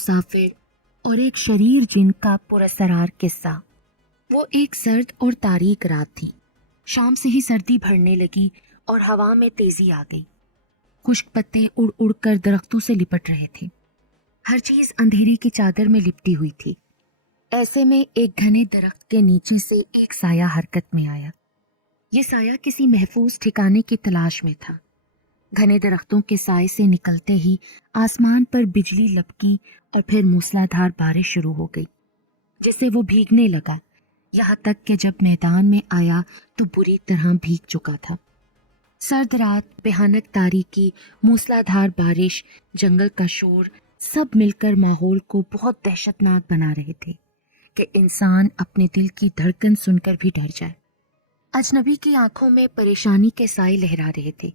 مسافر اور ایک شریر جن کا پراسرار قصہ۔ وہ ایک سرد اور تاریک رات تھی۔ شام سے ہی سردی بڑھنے لگی اور ہوا میں تیزی آ گئی۔ خشک پتے اڑ اڑ کر درختوں سے لپٹ رہے تھے۔ ہر چیز اندھیرے کی چادر میں لپٹی ہوئی تھی۔ ایسے میں ایک گھنے درخت کے نیچے سے ایک سایہ حرکت میں آیا۔ یہ سایہ کسی محفوظ ٹھکانے کی تلاش میں تھا۔ گھنے درختوں کے سائے سے نکلتے ہی آسمان پر بجلی لپکی اور پھر موسلادھار بارش شروع ہو گئی، جس سے وہ بھیگنے لگا، یہاں تک کہ جب میدان میں آیا تو بری طرح بھیگ چکا تھا۔ سرد رات، بھیانک تاریکی، موسلادھار بارش، جنگل کا شور، سب مل کر ماحول کو بہت دہشتناک بنا رہے تھے کہ انسان اپنے دل کی دھڑکن سن کر بھی ڈر جائے۔ اجنبی کی آنکھوں میں پریشانی کے سائے لہرا رہے تھے۔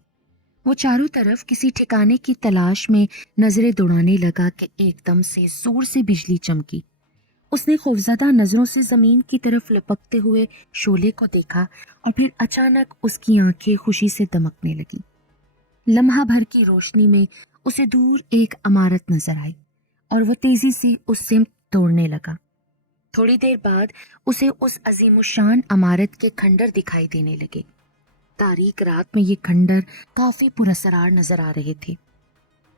وہ چاروں طرف کسی ٹھکانے کی تلاش میں نظریں دوڑانے لگا کہ ایک دم سے زور سے بجلی چمکی۔ اس نے خوفزدہ نظروں سے زمین کی طرف لپکتے ہوئے شعلے کو دیکھا اور پھر اچانک اس کی آنکھیں خوشی سے دمکنے لگیں۔ لمحہ بھر کی روشنی میں اسے دور ایک عمارت نظر آئی اور وہ تیزی سے اس سمت دوڑنے لگا۔ تھوڑی دیر بعد اسے اس عظیم الشان عمارت کے کھنڈر دکھائی دینے لگے۔ تاریک رات میں یہ کھنڈر کافی پراسرار نظر آ رہے تھے۔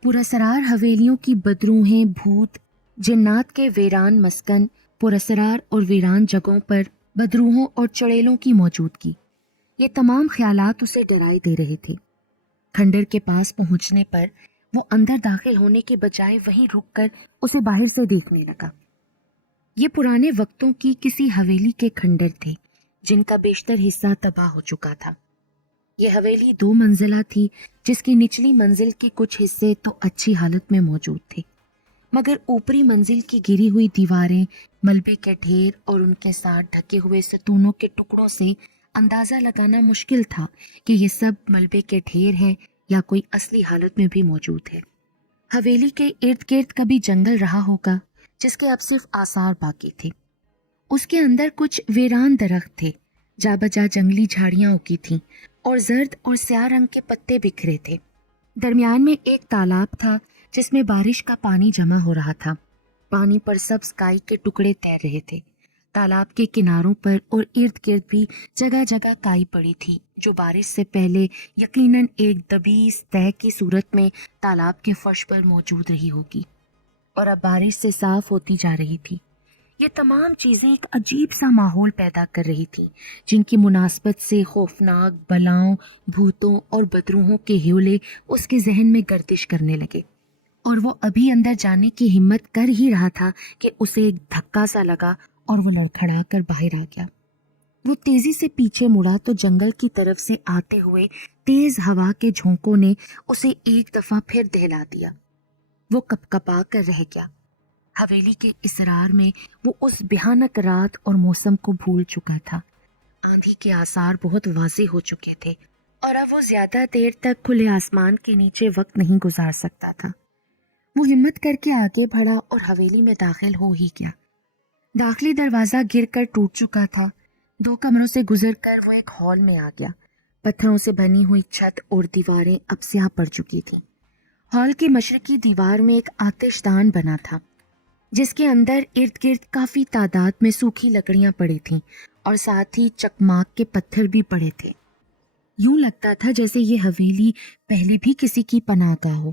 پراسرار حویلیوں کی بدروحیں، بھوت، جنات کے ویران مسکن، پراسرار اور ویران جگہوں پر بدروحوں اور چڑیلوں کی موجودگی، یہ تمام خیالات اسے ڈرائے دے رہے تھے۔ کھنڈر کے پاس پہنچنے پر وہ اندر داخل ہونے کے بجائے وہیں رک کر اسے باہر سے دیکھنے لگا۔ یہ پرانے وقتوں کی کسی حویلی کے کھنڈر تھے جن کا بیشتر حصہ تباہ ہو چکا تھا۔ یہ حویلی 2 منزلہ تھی، جس کی نچلی منزل کے کچھ حصے تو اچھی حالت میں موجود تھے، مگر اوپری منزل کی گری ہوئی دیواریں، ملبے کے ڈھیر اور ان کے ساتھ ڈھکے ہوئے ستونوں کے ٹکڑوں سے اندازہ لگانا مشکل تھا کہ یہ سب ملبے کے ڈھیر ہیں یا کوئی اصلی حالت میں بھی موجود ہے۔ حویلی کے ارد گرد کبھی جنگل رہا ہوگا جس کے اب صرف آثار باقی تھے۔ اس کے اندر کچھ ویران درخت تھے، جا بجا جنگلی جھاڑیاں اگی تھیں اور زرد اور سیاہ رنگ کے پتے بکھرے تھے۔ درمیان میں ایک تالاب تھا جس میں بارش کا پانی جمع ہو رہا تھا۔ پانی پر سبز کائی کے ٹکڑے تیر رہے تھے۔ تالاب کے کناروں پر اور ارد گرد بھی جگہ جگہ کائی پڑی تھی جو بارش سے پہلے یقیناً ایک دبیس تہہ کی صورت میں تالاب کے فرش پر موجود رہی ہوگی اور اب بارش سے صاف ہوتی جا رہی تھی۔ یہ تمام چیزیں ایک عجیب سا ماحول پیدا کر رہی تھیں جن کی مناسبت سے خوفناک بلاؤں، بھوتوں اور بدروحوں کے ہیولے اس کے ذہن میں گردش کرنے لگے، اور وہ ابھی اندر جانے کی ہمت کر ہی رہا تھا کہ اسے ایک دھکا سا لگا اور وہ لڑکھڑا کر باہر آ گیا۔ وہ تیزی سے پیچھے مڑا تو جنگل کی طرف سے آتے ہوئے تیز ہوا کے جھونکوں نے اسے ایک دفعہ پھر دہلا دیا۔ وہ کپکپا کر رہ گیا۔ حویلی کے اسرار میں وہ اس بھیانک رات اور موسم کو بھول چکا تھا۔ آندھی کے آثار بہت واضح ہو چکے تھے اور اب وہ زیادہ دیر تک کھلے آسمان کے نیچے وقت نہیں گزار سکتا تھا۔ وہ ہمت کر کے آگے بڑھا اور حویلی میں داخل ہو ہی گیا۔ داخلی دروازہ گر کر ٹوٹ چکا تھا۔ 2 کمروں سے گزر کر وہ ایک ہال میں آ گیا۔ پتھروں سے بنی ہوئی چھت اور دیواریں اب سیاہ پڑ چکی تھیں۔ ہال کی مشرقی دیوار میں ایک آتش دان بنا تھا جس کے اندر ارد گرد کافی تعداد میں سوکھی لکڑیاں پڑی تھیں اور ساتھ ہی چکماک کے پتھر بھی پڑے تھے۔ یوں لگتا تھا جیسے یہ حویلی پہلے بھی کسی کی پناہ گاہ ہو۔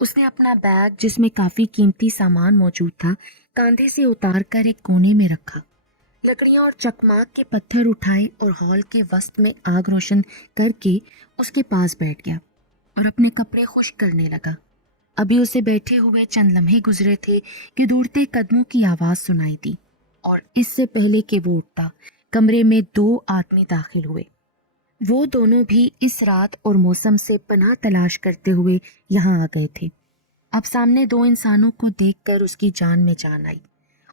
اس نے اپنا بیگ جس میں کافی قیمتی سامان موجود تھا کاندھے سے اتار کر ایک کونے میں رکھا، لکڑیاں اور چکماک کے پتھر اٹھائے اور ہال کے وسط میں آگ روشن کر کے اس کے پاس بیٹھ گیا اور اپنے کپڑے خشک کرنے لگا۔ ابھی اسے بیٹھے ہوئے چند لمحے گزرے تھے کہ دوڑتے قدموں کی آواز سنائی دی، اور اس سے پہلے کہ وہ اٹھتا کمرے میں 2 آدمی داخل ہوئے۔ وہ دونوں بھی اس رات اور موسم سے پناہ تلاش کرتے ہوئے یہاں آ گئے تھے۔ اب سامنے 2 انسانوں کو دیکھ کر اس کی جان میں جان آئی۔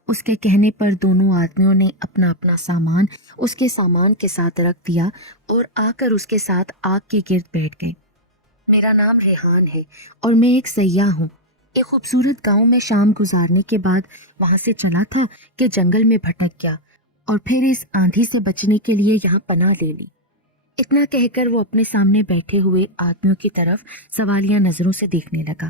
اس کے کہنے پر دونوں آدمیوں نے اپنا اپنا سامان اس کے سامان کے ساتھ رکھ دیا اور آ کر اس کے ساتھ آگ کے گرد بیٹھ گئے۔ میرا نام ریحان ہے اور میں ایک سیاح ہوں۔ ایک خوبصورت گاؤں میں شام گزارنے کے بعد وہاں سے چلا تھا کہ جنگل میں بھٹک گیا اور پھر اس آندھی سے بچنے کے لیے یہاں پناہ لے لی۔ اتنا کہہ کر وہ اپنے سامنے بیٹھے ہوئے آدمیوں کی طرف سوالیہ نظروں سے دیکھنے لگا۔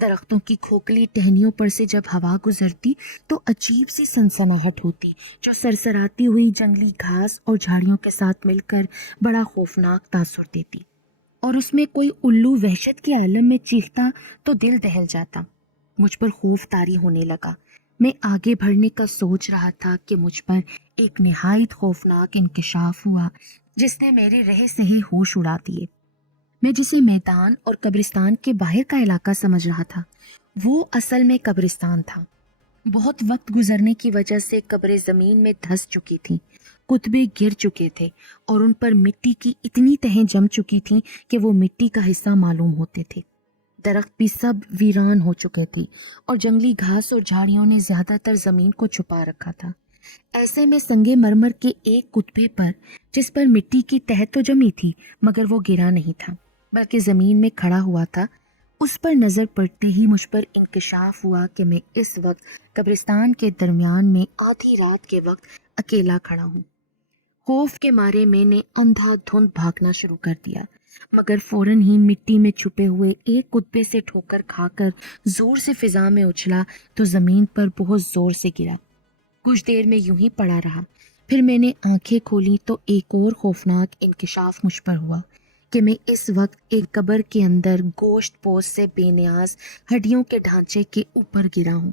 درختوں کی کھوکھلی ٹہنیوں پر سے جب ہوا گزرتی تو عجیب سی سنسناہٹ ہوتی جو سرسراتی ہوئی جنگلی گھاس اور جھاڑیوں کے ساتھ مل کر بڑا خوفناک تاثر دیتی، اور اس میں کوئی الو وحشت کے عالم میں چیختا تو دل دہل جاتا۔ مجھ پر خوف طاری ہونے لگا۔ میں آگے بڑھنے کا سوچ رہا تھا کہ مجھ پر ایک نہایت خوفناک انکشاف ہوا جس نے میرے رہے سہے ہوش اڑا دیے۔ میں جسے میدان اور قبرستان کے باہر کا علاقہ سمجھ رہا تھا وہ اصل میں قبرستان تھا۔ بہت وقت گزرنے کی وجہ سے قبریں زمین میں دھس چکی تھیں، کتبے گر چکے تھے اور ان پر مٹی کی اتنی تہیں جم چکی تھیں کہ وہ مٹی کا حصہ معلوم ہوتے تھے۔ درخت بھی سب ویران ہو چکے تھے اور جنگلی گھاس اور جھاڑیوں نے زیادہ تر زمین کو چھپا رکھا تھا۔ ایسے میں سنگ مرمر کے ایک کتبے پر جس پر مٹی کی تہ تو جمی تھی مگر وہ گرا نہیں تھا بلکہ زمین میں کھڑا ہوا تھا، اس پر نظر پڑتے ہی مجھ پر انکشاف ہوا کہ میں اس وقت قبرستان کے درمیان میں آدھی رات کے وقت اکیلا کھڑا ہوں۔ خوف کے مارے میں نے اندھا دھند بھاگنا شروع کر دیا مگر فوراً ہی مٹی میں چھپے ہوئے ایک کتبے سے ٹھوکر کھا کر زور سے فضا میں اچھلا تو زمین پر بہت زور سے گرا۔ کچھ دیر میں یوں ہی پڑا رہا، پھر میں نے آنکھیں کھولی تو ایک اور خوفناک انکشاف مجھ پر ہوا کہ میں اس وقت ایک قبر کے اندر گوشت پوست سے بے نیاز ہڈیوں کے ڈھانچے کے اوپر گرا ہوں۔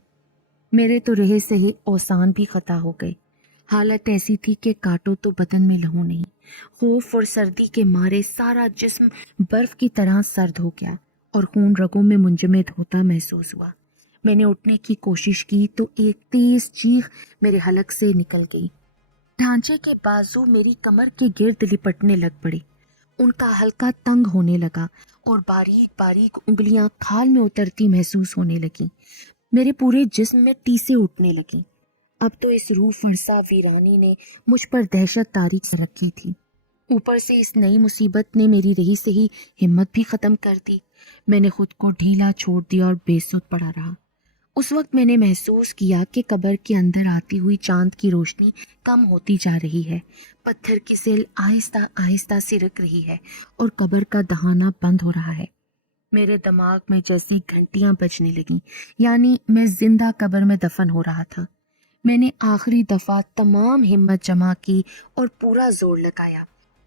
میرے تو رہے سہے اوسان بھی خطا ہو گئے۔ حالت ایسی تھی کہ کاٹو تو بدن میں لہو نہیں۔ خوف اور سردی کے مارے سارا جسم برف کی طرح سرد ہو گیا اور خون رگوں میں منجمد ہوتا محسوس ہوا۔ میں نے اٹھنے کی کوشش کی تو ایک تیز چیخ میرے حلق سے نکل گئی۔ ڈھانچے کے بازو میری کمر کے گرد لپٹنے لگ پڑے، ان کا حلقہ تنگ ہونے لگا اور باریک باریک انگلیاں کھال میں اترتی محسوس ہونے لگیں۔ میرے پورے جسم میں ٹیسیں اٹھنے لگیں۔ اب تو اس روح فرسا ویرانی نے مجھ پر دہشت تاریخ سے رکھی تھی، اوپر سے اس نئی مصیبت نے میری رہی سہی ہمت بھی ختم کر دی۔ میں نے خود کو ڈھیلا چھوڑ دیا اور بے سود پڑا رہا۔ اس وقت میں نے محسوس کیا کہ قبر کے اندر آتی ہوئی چاند کی روشنی کم ہوتی جا رہی ہے، پتھر کی سیل آہستہ آہستہ سرک رہی ہے اور قبر کا دہانا بند ہو رہا ہے۔ میرے دماغ میں جیسے گھنٹیاں بجنے لگیں، یعنی میں زندہ قبر میں دفن ہو رہا تھا۔ میں نے آخری دفعہ تمام ہمت جمع کی اور پورا زور لگایا۔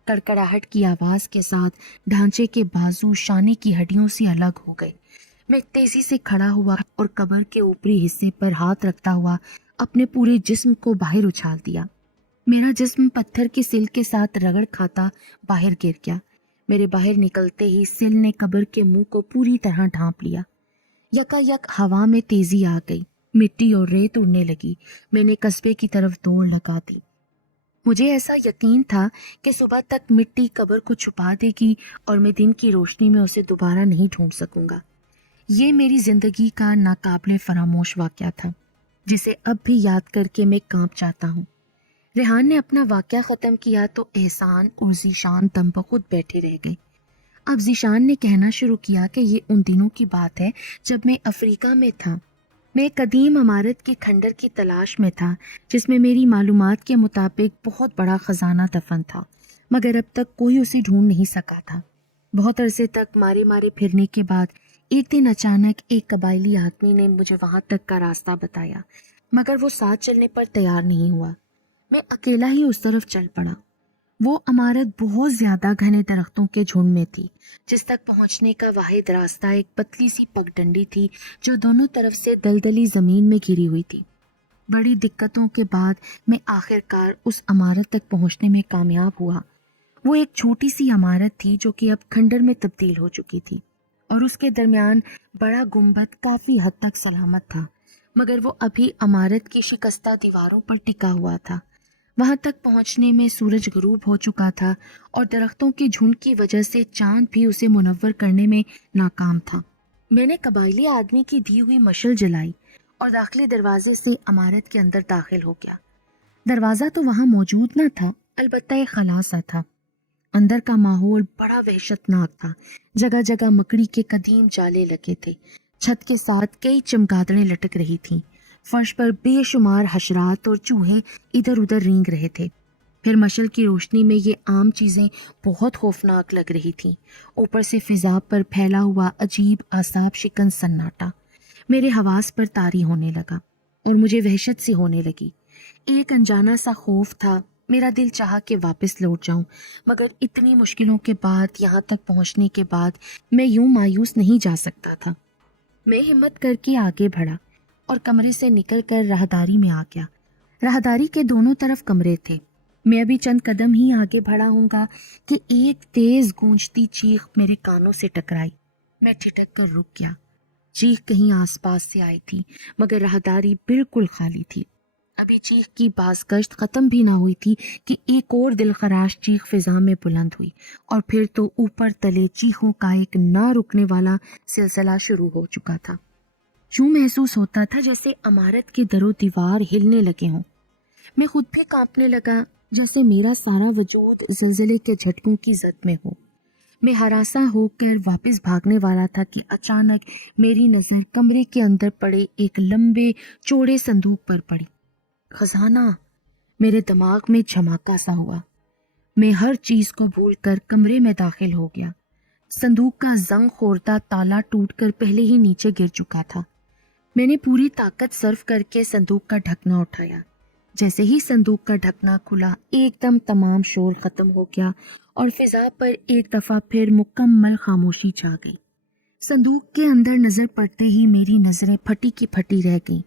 کڑکڑاہٹ کی آواز کے ساتھ ڈھانچے کے بازو شانے کی ہڈیوں سے الگ ہو گئے۔ میں تیزی سے کھڑا ہوا اور قبر کے اوپری حصے پر ہاتھ رکھتا ہوا اپنے پورے جسم کو باہر اچھال دیا۔ میرا جسم پتھر کی سل کے ساتھ رگڑ کھاتا باہر گر گیا۔ میرے باہر نکلتے ہی سل نے قبر کے منہ کو پوری طرح ڈھانپ لیا۔ یکا یک ہوا میں تیزی آ گئی، مٹی اور ریت اڑنے لگی۔ میں نے قصبے کی طرف دوڑ لگا دی۔ مجھے ایسا یقین تھا کہ صبح تک مٹی قبر کو چھپا دے گی اور میں دن کی روشنی میں اسے دوبارہ نہیں ڈھونڈ سکوں گا۔ یہ میری زندگی کا ناقابل فراموش واقعہ تھا جسے اب بھی یاد کر کے میں کانپ جاتا ہوں۔ ریحان نے اپنا واقعہ ختم کیا تو احسان اور ذیشان دم بخود بیٹھے رہ گئے۔ اب ذیشان نے کہنا شروع کیا کہ یہ ان دنوں کی بات ہے جب میں افریقہ میں تھا۔ میں ایک قدیم عمارت کے کھنڈر کی تلاش میں تھا جس میں میری معلومات کے مطابق بہت بڑا خزانہ دفن تھا، مگر اب تک کوئی اسے ڈھونڈ نہیں سکا تھا۔ بہت عرصے تک مارے مارے پھرنے کے بعد ایک دن اچانک ایک قبائلی آدمی نے مجھے وہاں تک کا راستہ بتایا، مگر وہ ساتھ چلنے پر تیار نہیں ہوا۔ میں اکیلا ہی اس طرف چل پڑا۔ وہ عمارت بہت زیادہ گھنے درختوں کے جھنڈ میں تھی، جس تک پہنچنے کا واحد راستہ ایک پتلی سی پگڈنڈی تھی جو دونوں طرف سے دلدلی زمین میں گھری ہوئی تھی۔ بڑی دقتوں کے بعد میں آخر کار اس عمارت تک پہنچنے میں کامیاب ہوا۔ وہ ایک چھوٹی سی عمارت تھی جو کہ اب کھنڈر میں تبدیل ہو چکی تھی، اور اس کے درمیان بڑا گنبد کافی حد تک سلامت تھا، مگر وہ ابھی عمارت کی شکستہ دیواروں پر ٹکا ہوا تھا۔ وہاں تک پہنچنے میں سورج غروب ہو چکا تھا اور درختوں کے جھنڈ کی وجہ سے چاند بھی اسے منور کرنے میں ناکام تھا۔ میں نے قبائلی آدمی کی دی ہوئی مشل جلائی اور داخلی دروازے سے عمارت کے اندر داخل ہو گیا۔ دروازہ تو وہاں موجود نہ تھا، البتہ ایک خلا سا تھا۔ اندر کا ماحول بڑا وحشتناک تھا۔ جگہ جگہ مکڑی کے قدیم جالے لگے تھے، چھت کے ساتھ کئی چمگادڑیں لٹک رہی تھیں، فرش پر بے شمار حشرات اور چوہے ادھر ادھر رینگ رہے تھے۔ پھر مشل کی روشنی میں یہ عام چیزیں بہت خوفناک لگ رہی تھیں۔ اوپر سے فضا پر پھیلا ہوا عجیب اعصاب شکن سناٹا میرے حواس پر طاری ہونے لگا اور مجھے وحشت سی ہونے لگی۔ ایک انجانا سا خوف تھا۔ میرا دل چاہا کہ واپس لوٹ جاؤں، مگر اتنی مشکلوں کے بعد یہاں تک پہنچنے کے بعد میں یوں مایوس نہیں جا سکتا تھا۔ میں ہمت کر کے آگے بڑھا اور کمرے سے نکل کر راہداری میں آ گیا۔ راہداری کے دونوں طرف کمرے تھے۔ میں ابھی چند قدم ہی آگے بڑھا ہوں گا کہ ایک تیز گونجتی چیخ میرے کانوں سے ٹکرائی۔ میں ٹھٹک کر رک گیا۔ چیخ کہیں آس پاس سے آئی تھی، مگر راہداری بالکل خالی تھی۔ ابھی چیخ کی بازگشت ختم بھی نہ ہوئی تھی کہ ایک اور دلخراش چیخ فضا میں بلند ہوئی، اور پھر تو اوپر تلے چیخوں کا ایک نہ رکنے والا سلسلہ شروع ہو چکا تھا۔ یوں محسوس ہوتا تھا جیسے عمارت کے در و دیوار ہلنے لگے ہوں۔ میں خود بھی کانپنے لگا، جیسے میرا سارا وجود زلزلے کے جھٹکوں کی زد میں ہو۔ میں ہراساں ہو کر واپس بھاگنے والا تھا کہ اچانک میری نظر کمرے کے اندر پڑے ایک لمبے چوڑے صندوق پر پڑی۔ خزانہ! میرے دماغ میں جھماکا سا ہوا۔ میں ہر چیز کو بھول کر کمرے میں داخل ہو گیا۔ صندوق کا زنگ خوردہ تالا ٹوٹ کر پہلے ہی نیچے گر چکا تھا۔ میں نے پوری طاقت صرف کر کے صندوق کا ڈھکنا اٹھایا۔ جیسے ہی صندوق کا ڈھکنا کھلا، ایک دم تمام شور ختم ہو گیا اور فضا پر ایک دفعہ پھر مکمل خاموشی چھا گئی۔ صندوق کے اندر نظر پڑتے ہی میری نظریں پھٹی کی پھٹی رہ گئیں۔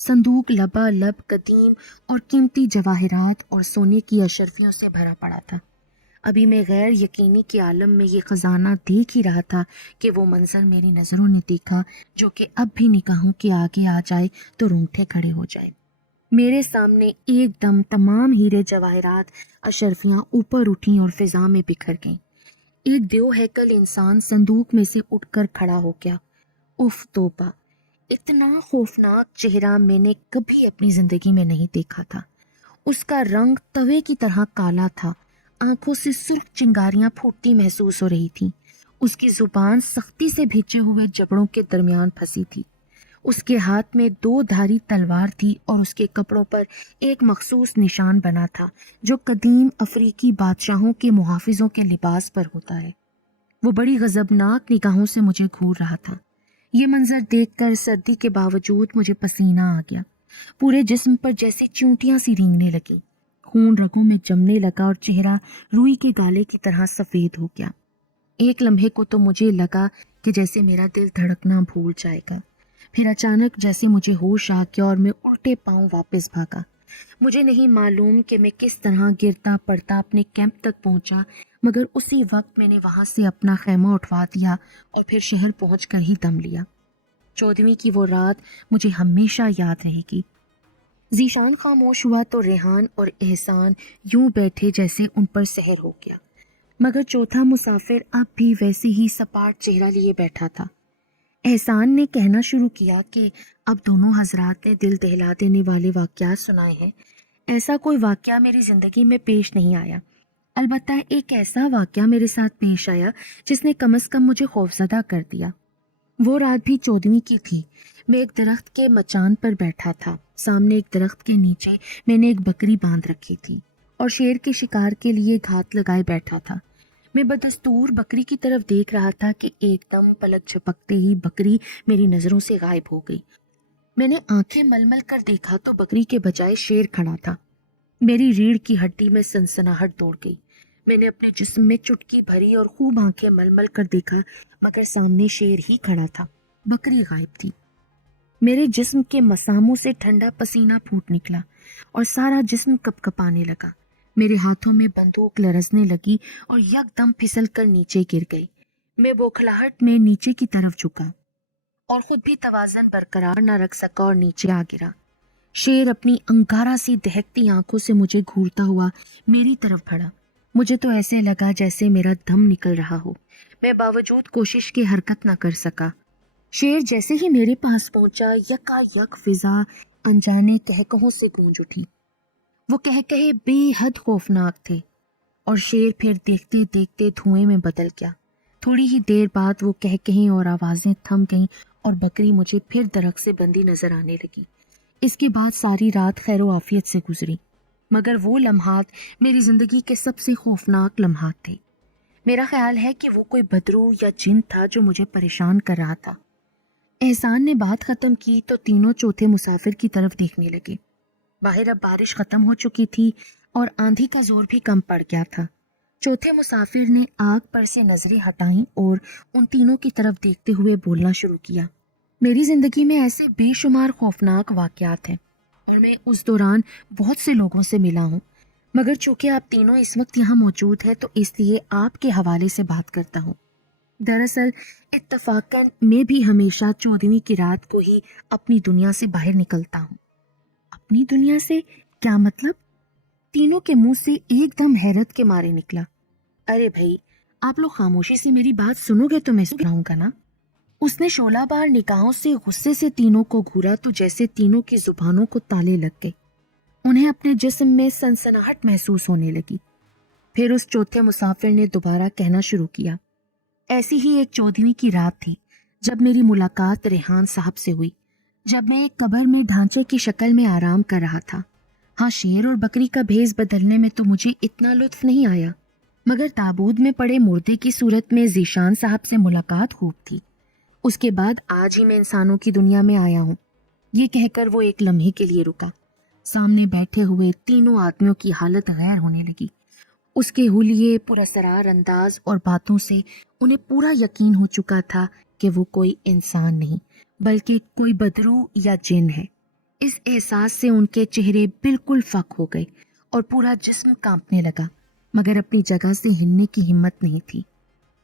صندوق لبالب قدیم اور قیمتی جواہرات اور سونے کی اشرفیوں سے بھرا پڑا تھا۔ ابھی میں غیر یقینی کے عالم میں یہ خزانہ دیکھ ہی رہا تھا کہ وہ منظر میری نظروں نے دیکھا، جو کہ اب بھی نگاہوں کے آگے آ جائے تو رونگٹے کھڑے ہو جائے۔ میرے سامنے ایک دم تمام ہیرے جواہرات اشرفیاں اوپر اٹھیں اور فضا میں بکھر گئیں۔ ایک دیو ہیکل انسان صندوق میں سے اٹھ کر کھڑا ہو گیا۔ اف توبہ! اتنا خوفناک چہرہ میں نے کبھی اپنی زندگی میں نہیں دیکھا تھا۔ اس کا رنگ توے کی طرح کالا تھا، آنکھوں سے سرخ چنگاریاں پھوٹتی محسوس ہو رہی تھیں۔ اس کی زبان سختی سے بھیجے ہوئے جبڑوں کے درمیان پھنسی تھی۔ اس کے ہاتھ میں 2 دھاری تلوار تھی اور اس کے کپڑوں پر ایک مخصوص نشان بنا تھا جو قدیم افریقی بادشاہوں کے محافظوں کے لباس پر ہوتا ہے۔ وہ بڑی غضبناک نگاہوں سے مجھے گھور رہا تھا۔ یہ منظر دیکھ کر سردی کے باوجود مجھے پسینہ آ گیا۔ پورے جسم پر جیسے چونٹیاں سی رینگنے لگیں، خون رگوں میں جمنے لگا اور چہرہ روئی کے گالے کی طرح سفید ہو گیا۔ ایک لمحے کو تو مجھے لگا کہ جیسے میرا دل دھڑکنا بھول جائے گا۔ پھر اچانک جیسے مجھے ہوش آ گیا اور میں الٹے پاؤں واپس بھاگا۔ مجھے نہیں معلوم کہ میں کس طرح گرتا پڑتا اپنے کیمپ تک پہنچا، مگر اسی وقت میں نے وہاں سے اپنا خیمہ اٹھوا دیا اور پھر شہر پہنچ کر ہی دم لیا۔ 14ویں کی وہ رات مجھے ہمیشہ یاد رہے گی۔ ذیشان خاموش ہوا تو ریحان اور احسان یوں بیٹھے جیسے ان پر سحر ہو گیا، مگر چوتھا مسافر اب بھی ویسے ہی سپاٹ چہرہ لیے بیٹھا تھا۔ احسان نے کہنا شروع کیا کہ اب دونوں حضرات نے دل دہلا دینے والے واقعات سنائے ہیں۔ ایسا کوئی واقعہ میری زندگی میں پیش نہیں آیا، البتہ ایک ایسا واقعہ میرے ساتھ پیش آیا جس نے کم از کم مجھے خوفزدہ کر دیا۔ وہ رات بھی 14ویں کی تھی۔ میں ایک درخت کے مچان پر بیٹھا تھا۔ سامنے ایک درخت کے نیچے میں نے ایک بکری باندھ رکھی تھی اور شیر کے شکار کے لیے گھات لگائے بیٹھا تھا۔ میں بدستور بکری کی طرف دیکھ رہا تھا کہ ایک دم پلک جھپکتے ہی بکری میری نظروں سے غائب ہو گئی۔ میں نے آنکھیں مل مل کر دیکھا تو بکری کے بجائے شیر کھڑا تھا۔ میری ریڑھ کی ہڈی میں سنسناہٹ دوڑ گئی۔ میں نے اپنے جسم میں چٹکی بھری اور خوب آنکھیں مل مل کر دیکھا، مگر سامنے شیر ہی کھڑا تھا، بکری غائب تھی۔ میرے جسم کے مساموں سے ٹھنڈا پسینہ پھوٹ نکلا اور سارا جسم کپکپانے لگا۔ میرے ہاتھوں میں بندوق لرزنے لگی اور یکدم پھسل کر نیچے گر گئی۔ میں بوکھلاہٹ میں نیچے کی طرف جھکا اور خود بھی توازن برقرار نہ رکھ سکا اور نیچے آ گرا۔ شیر اپنی انگارہ سی دہکتی آنکھوں سے مجھے گھورتا ہوا میری طرف بڑھا۔ مجھے تو ایسے لگا جیسے میرا دم نکل رہا ہو۔ میں باوجود کوشش کے حرکت نہ کر سکا۔ شیر جیسے ہی میرے پاس پہنچا، یکا یک فضا انجانے کہکہوں سے گونج اٹھی۔ وہ کہکہے بے حد خوفناک تھے اور شیر پھر دیکھتے دیکھتے دھوئیں میں بدل گیا۔ تھوڑی ہی دیر بعد وہ کہکہیں اور آوازیں تھم گئیں اور بکری مجھے پھر درخت سے بندھی نظر آنے لگی۔ اس کے بعد ساری رات خیر و عافیت سے گزری۔ مگر وہ لمحات میری زندگی کے سب سے خوفناک لمحات تھے۔ میرا خیال ہے کہ وہ کوئی بدرو یا جن تھا جو مجھے پریشان کر رہا تھا۔ احسان نے بات ختم کی تو تینوں چوتھے مسافر کی طرف دیکھنے لگے۔ باہر اب بارش ختم ہو چکی تھی اور آندھی کا زور بھی کم پڑ گیا تھا۔ چوتھے مسافر نے آگ پر سے نظریں ہٹائیں اور ان تینوں کی طرف دیکھتے ہوئے بولنا شروع کیا۔ میری زندگی میں ایسے بے شمار خوفناک واقعات ہیں اور میں اس دوران بہت سے لوگوں سے ملا ہوں، مگر چونکہ آپ تینوں اس وقت یہاں موجود ہیں تو اس لیے آپ کے حوالے سے بات کرتا ہوں۔ دراصل اتفاقاً میں بھی ہمیشہ 14ویں کی رات کو ہی اپنی دنیا سے باہر نکلتا ہوں۔ اپنی دنیا سے؟ کیا مطلب؟ تینوں کے منہ سے ایک دم حیرت کے مارے نکلا۔ ارے بھائی، آپ لوگ خاموشی سے میری بات سنو گے تو میں سناؤں گا نا۔ اس نے شعلہ بار نگاہوں سے غصے سے تینوں کو گھورا تو جیسے تینوں کی زبانوں کو تالے لگ گئے۔ انہیں اپنے جسم میں سنسناہٹ محسوس ہونے لگی۔ پھر اس چوتھے مسافر نے دوبارہ کہنا شروع کیا۔ ایسی ہی ایک 14ویں کی رات تھی جب میری ملاقات ریحان صاحب سے ہوئی، جب میں ایک قبر میں ڈھانچے کی شکل میں آرام کر رہا تھا۔ ہاں، شیر اور بکری کا بھیس بدلنے میں تو مجھے اتنا لطف نہیں آیا، مگر تابوت میں پڑے مردے کی صورت میں ذیشان صاحب سے ملاقات خوب تھی۔ اس کے بعد آج ہی میں انسانوں کی دنیا میں آیا ہوں۔ یہ کہہ کر وہ ایک لمحے کے لیے رکا۔ سامنے بیٹھے ہوئے تینوں آدمیوں کی حالت غیر ہونے لگی۔ اس کے حلیے، پراسرار انداز اور باتوں سے انہیں پورا یقین ہو چکا تھا کہ وہ کوئی انسان نہیں بلکہ کوئی بدرو یا جن ہے۔ اس احساس سے ان کے چہرے بالکل فک ہو گئے اور پورا جسم کانپنے لگا، مگر اپنی جگہ سے ہلنے کی ہمت نہیں تھی۔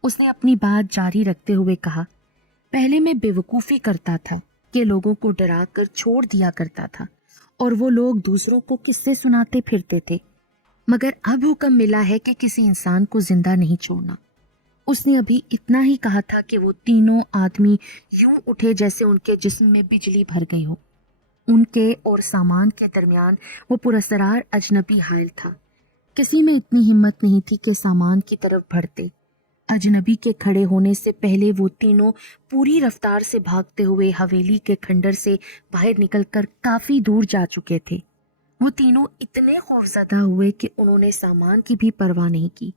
اس نے اپنی بات جاری رکھتے ہوئے کہا، پہلے میں بے وقوفی کرتا تھا کہ لوگوں کو ڈرا کر چھوڑ دیا کرتا تھا اور وہ لوگ دوسروں کو قصے سناتے پھرتے تھے، مگر اب حکم ملا ہے کہ کسی انسان کو زندہ نہیں چھوڑنا۔ اس نے ابھی اتنا ہی کہا تھا کہ وہ تینوں آدمی یوں اٹھے جیسے ان کے جسم میں بجلی بھر گئی ہو۔ ان کے اور سامان کے درمیان وہ پراسرار اجنبی حائل تھا۔ کسی میں اتنی ہمت نہیں تھی کہ سامان کی طرف بڑھتے۔ اجنبی کے کھڑے ہونے سے پہلے وہ تینوں پوری رفتار سے بھاگتے ہوئے حویلی کے کھنڈر سے باہر نکل کر کافی دور جا چکے تھے۔ وہ تینوں اتنے خوفزدہ ہوئے کہ انہوں نے سامان کی بھی پرواہ نہیں کی۔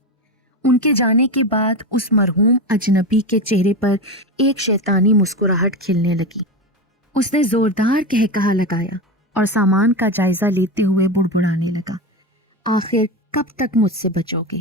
ان کے جانے کے بعد اس مرحوم اجنبی کے چہرے پر ایک شیطانی مسکراہٹ کھلنے لگی۔ اس نے زوردار قہقہا لگایا اور سامان کا جائزہ لیتے ہوئے بڑبڑانے لگا، آخر کب تک مجھ سے بچو گے؟